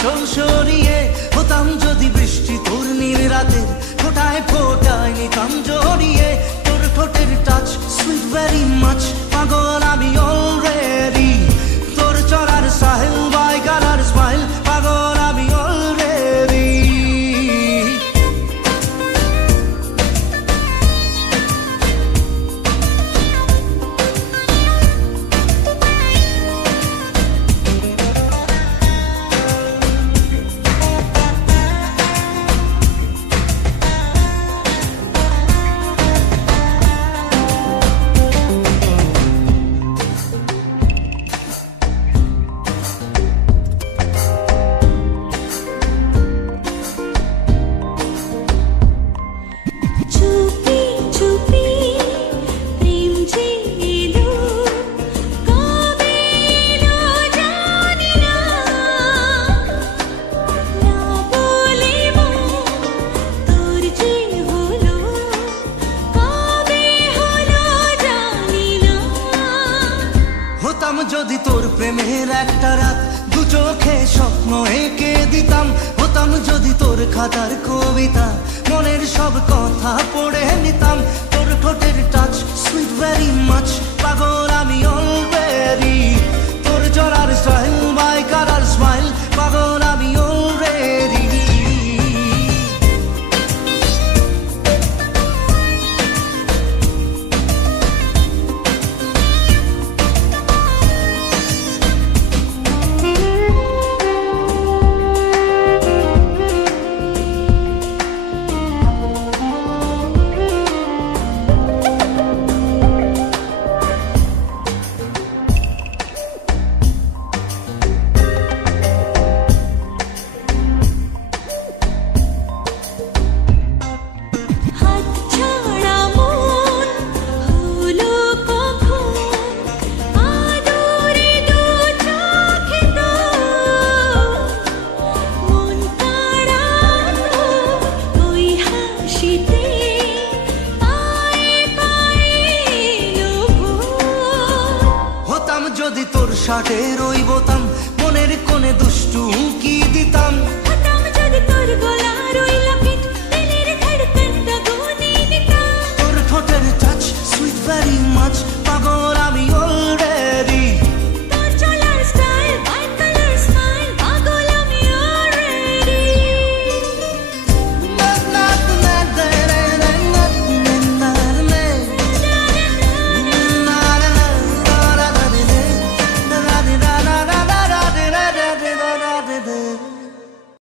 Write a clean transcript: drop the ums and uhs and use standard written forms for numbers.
আঁচল সরিয়ে হতাম যদি বৃষ্টি তোর নীল রাতের ফোটায় ফোটায় নিতাম জড়িয়ে তোর ঠোঁটের টাচ সুইট ভেরি মাচ পাগল আমি অলরেডি তোর চড়ার সাহেল বাই গালার স্মাইল পাগল আমি অলরেডি যদি তোর প্রেমের একটা রাত দু চোখে স্বপ্ন এঁকে দিতাম হতাম যদি তোর খাতার কবিতা মনের সব কথা পড়ে নিতাম তোর ঠোঁটের টাচ সুইট ভেরি মাচ পাগল আমি অলরেডি তোর জড়ার স্টাইল